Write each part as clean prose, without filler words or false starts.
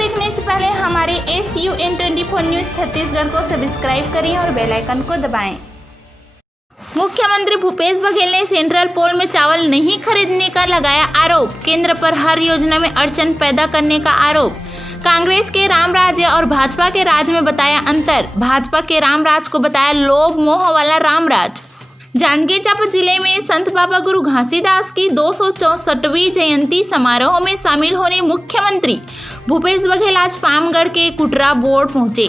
देखने से पहले हमारे SUN24 न्यूज़ छत्तीसगढ़ को सब्सक्राइब करें और बेल आइकन को दबाएं। मुख्यमंत्री भूपेश बघेल ने सेंट्रल पोल में चावल नहीं खरीदने का लगाया आरोप। केंद्र पर हर योजना में अड़चन पैदा करने का आरोप। कांग्रेस के राम राज्य और भाजपा के राज में बताया अंतर। भाजपा के राम राज को बताया लोभ मोह वाला राम राज। जांजगीर चांपा जिले में संत बाबा गुरु घासीदास की 264वीं जयंती समारोह में शामिल होने मुख्यमंत्री भूपेश बघेल आज पामगढ़ के कुटरा बोर्ड पहुंचे।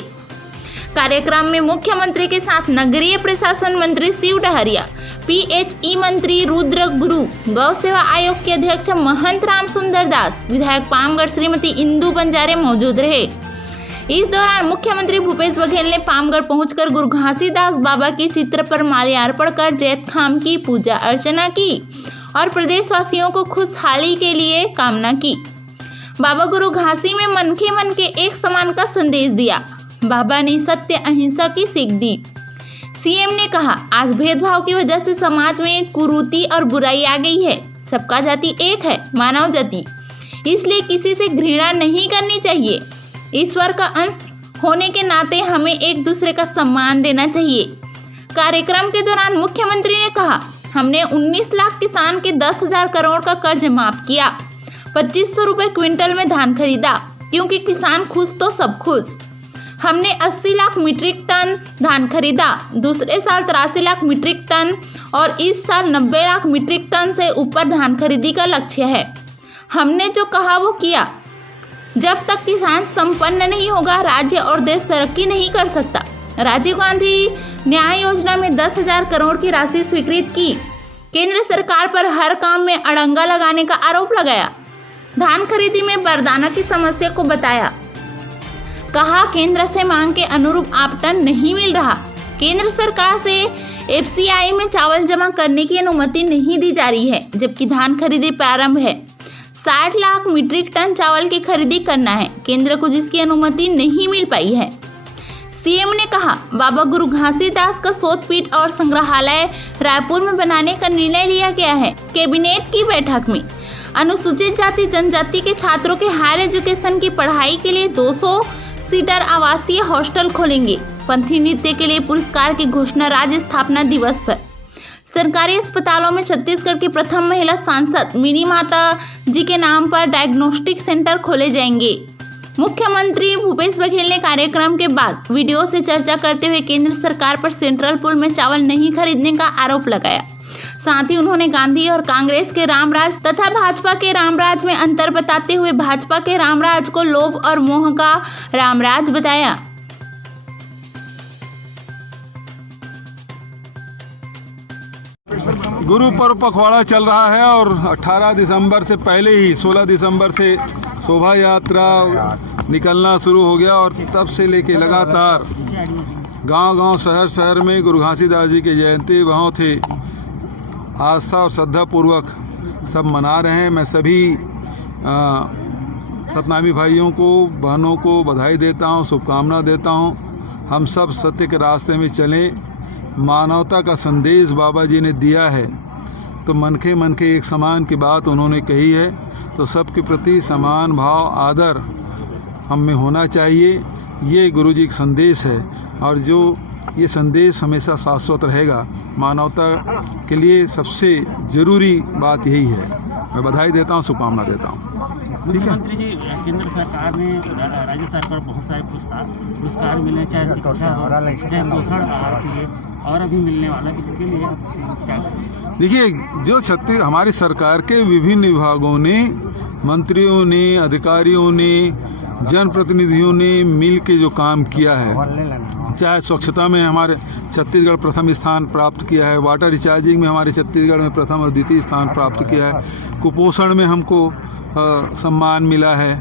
कार्यक्रम में मुख्यमंत्री के साथ नगरीय प्रशासन मंत्री शिव डहरिया, PHE मंत्री रुद्र गुरु, गौ सेवा आयोग के अध्यक्ष महंत राम सुंदर दास, विधायक पामगढ़ श्रीमती इंदू बंजारे मौजूद रहे। इस दौरान मुख्यमंत्री भूपेश बघेल ने पामगढ़ पहुंचकर गुरु घासीदास बाबा के चित्र पर माल्यार्पण कर जैतखाम की पूजा अर्चना की और प्रदेशवासियों को खुशहाली के लिए कामना की। बाबा गुरु घासी में मन के एक समान का संदेश दिया। बाबा ने सत्य अहिंसा की सीख दी। CM ने कहा, आज भेदभाव की वजह से समाज में कुरीति और बुराई आ गई है। सबका जाति एक है, मानव जाति, इसलिए किसी से घृणा नहीं करनी चाहिए। ईश्वर का अंश होने के नाते हमें एक दूसरे का सम्मान देना चाहिए। कार्यक्रम के दौरान मुख्यमंत्री ने कहा, हमने 19 लाख किसान के 10,000 करोड़ का कर्ज माफ किया। 2500 रुपये क्विंटल में धान खरीदा, क्योंकि किसान खुश तो सब खुश। हमने 80 लाख मीट्रिक टन धान खरीदा। दूसरे साल 83 लाख मीट्रिक टन और इस साल 90 लाख मीट्रिक टन से ऊपर धान खरीदी का लक्ष्य है। हमने जो कहा वो किया। जब तक किसान संपन्न नहीं होगा, राज्य और देश तरक्की नहीं कर सकता। राजीव गांधी न्याय योजना में 10,000 करोड़ की राशि स्वीकृत की। केंद्र सरकार पर हर काम में अड़ंगा लगाने का आरोप लगाया। धान खरीदी में बरदाना की समस्या को बताया। कहा, केंद्र से मांग के अनुरूप आवंटन नहीं मिल रहा। केंद्र सरकार से FCI में चावल जमा करने की अनुमति नहीं दी जा रही है, जबकि धान खरीदी प्रारंभ है। 60 लाख मीट्रिक टन चावल की खरीदी करना है, केंद्र को जिसकी अनुमति नहीं मिल पाई है। CM ने कहा, बाबा गुरु घासीदास का शोधपीठ और संग्रहालय रायपुर में बनाने का निर्णय लिया गया है। कैबिनेट की बैठक में अनुसूचित जाति जनजाति के छात्रों के हायर एजुकेशन की पढ़ाई के लिए 200 सीटर आवासीय हॉस्टल खोलेंगे। पंथी नृत्य के लिए पुरस्कार की घोषणा राज्य स्थापना दिवस पर। सरकारी अस्पतालों में छत्तीसगढ़ की प्रथम महिला सांसद मिनी माता जी के नाम पर डायग्नोस्टिक सेंटर खोले जाएंगे। मुख्यमंत्री भूपेश बघेल ने कार्यक्रम के बाद वीडियो से चर्चा करते हुए केंद्र सरकार पर सेंट्रल पूल में चावल नहीं खरीदने का आरोप लगाया। साथ ही उन्होंने गांधी और कांग्रेस के रामराज तथा भाजपा के रामराज में अंतर बताते हुए भाजपा के रामराज को लोभ और मोह का रामराज बताया। गुरु पर्व पखवाड़ा चल रहा है और 18 दिसंबर से पहले ही 16 दिसंबर से शोभा यात्रा निकलना शुरू हो गया और तब से लेके लगातार गांव-गांव शहर में गुरु घासीदास जी की जयंती बहुत ही आस्था और श्रद्धा पूर्वक सब मना रहे हैं। मैं सभी सतनामी भाइयों को, बहनों को बधाई देता हूं, शुभकामना देता हूं। हम सब सत्य के रास्ते में चलें। मानवता का संदेश बाबा जी ने दिया है, तो मन के एक समान की बात उन्होंने कही है, तो सबके प्रति समान भाव आदर हम में होना चाहिए। ये गुरु जी का संदेश है और जो ये संदेश हमेशा शाश्वत रहेगा। मानवता के लिए सबसे ज़रूरी बात यही है। मैं बधाई देता हूँ, शुभकामना देता हूँ। ठीक है। मुख्यमंत्री जी, केंद्र सरकार ने राज्य सरकार बहुत सारे पुरस्कार मिले, चाहे शिक्षा हो, चाहे पोषण आहार के लिए, और अभी मिलने वाला, इसके लिए क्या? देखिए, जो हमारी सरकार के विभिन्न विभागों ने, मंत्रियों ने, अधिकारियों ने, जनप्रतिनिधियों ने मिल के जो काम किया है, चाहे स्वच्छता में हमारे छत्तीसगढ़ प्रथम स्थान प्राप्त किया है, वाटर रिचार्जिंग में हमारे छत्तीसगढ़ में प्रथम और द्वितीय स्थान प्राप्त किया है, कुपोषण में हमको सम्मान मिला है,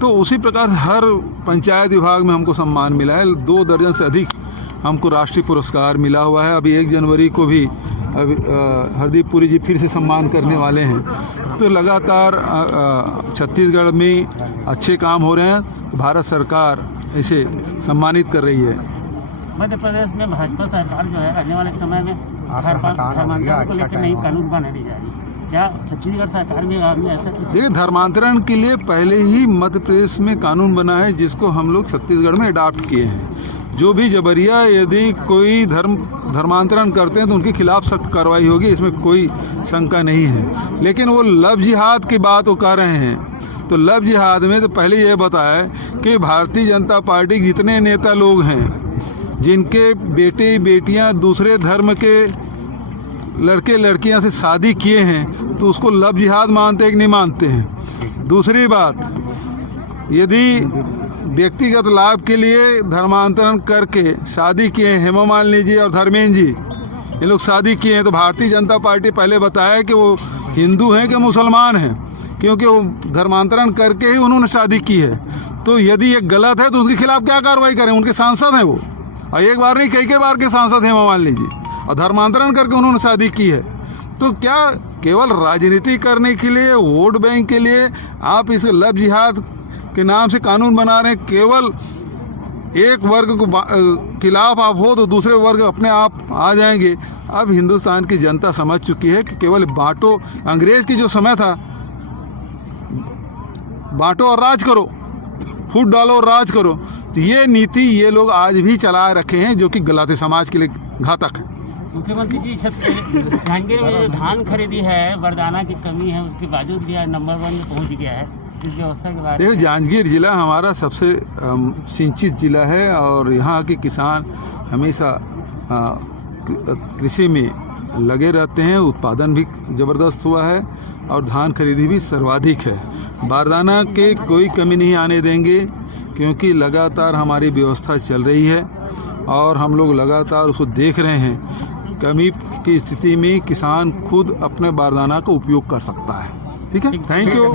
तो उसी प्रकार हर पंचायत विभाग में हमको सम्मान मिला है। 2 दर्जन से अधिक हमको राष्ट्रीय पुरस्कार मिला हुआ है। अभी 1 जनवरी को भी हरदीप पुरी जी फिर से सम्मान करने वाले हैं। तो लगातार छत्तीसगढ़ में अच्छे काम हो रहे हैं। भारत सरकार इसे सम्मानित कर रही है। मध्य प्रदेश में भाजपा सरकार जो है आने वाले समय में को लेकर नई कानून बनाने जा रही है, क्या छत्तीसगढ़ सरकार में आपने ऐसा कुछ देखिए, धर्मांतरण के लिए पहले ही मध्य प्रदेश में कानून बना है, जिसको हम लोग छत्तीसगढ़ में अडॉप्ट किए हैं। जो भी जबरिया यदि कोई धर्मांतरण करते हैं तो उनके खिलाफ सख्त कार्रवाई होगी, इसमें कोई शंका नहीं है। लेकिन वो लव जिहाद की बात वो कर रहे हैं, तो लव जिहाद में तो पहले ये बताया कि भारतीय जनता पार्टी के जितने नेता लोग हैं जिनके बेटे बेटियां दूसरे धर्म के लड़के लड़कियां से शादी किए हैं, तो उसको लव जिहाद मानते हैं कि नहीं मानते हैं। दूसरी बात, यदि व्यक्तिगत लाभ के लिए धर्मांतरण करके शादी किए हैं, हेमा मालिनी जी और धर्मेंद्र जी ये लोग शादी किए हैं, तो भारतीय जनता पार्टी पहले बताया कि वो हिंदू हैं कि मुसलमान हैं, क्योंकि वो धर्मांतरण करके ही उन्होंने शादी की है। तो यदि ये गलत है तो उसके खिलाफ क्या कार्रवाई करें? उनके सांसद हैं वो, और एक बार नहीं कई बार के सांसद हैं हेमा मालिनी जी, और धर्मांतरण करके उन्होंने शादी की है। तो क्या केवल राजनीति करने के लिए, वोट बैंक के लिए आप इस लव जिहाद के नाम से कानून बना रहे हैं? केवल एक वर्ग को खिलाफ आप हो तो दूसरे वर्ग अपने आप आ जाएंगे। अब हिंदुस्तान की जनता समझ चुकी है कि केवल बांटो, अंग्रेज की जो समय था, बांटो और राज करो, फूट डालो और राज करो, तो ये नीति ये लोग आज भी चला रखे हैं, जो कि गलत है, समाज के लिए घातक है। मुख्यमंत्री जी, जांजगीर में जो धान खरीदी है, वरदाना की कमी है, उसके बावजूद भी नंबर 1 में पहुंच गया है। इस व्यवस्था के बारे देखो, में जांजगीर जिला हमारा सबसे सिंचित जिला है, और यहाँ के किसान हमेशा कृषि में लगे रहते हैं। उत्पादन भी ज़बरदस्त हुआ है और धान खरीदी भी सर्वाधिक है। बारदाना के कोई कमी नहीं आने देंगे, क्योंकि लगातार हमारी व्यवस्था चल रही है और हम लोग लगातार उसको देख रहे हैं। कमी की स्थिति में किसान खुद अपने बारदाना का उपयोग कर सकता है। ठीक है, थैंक यू।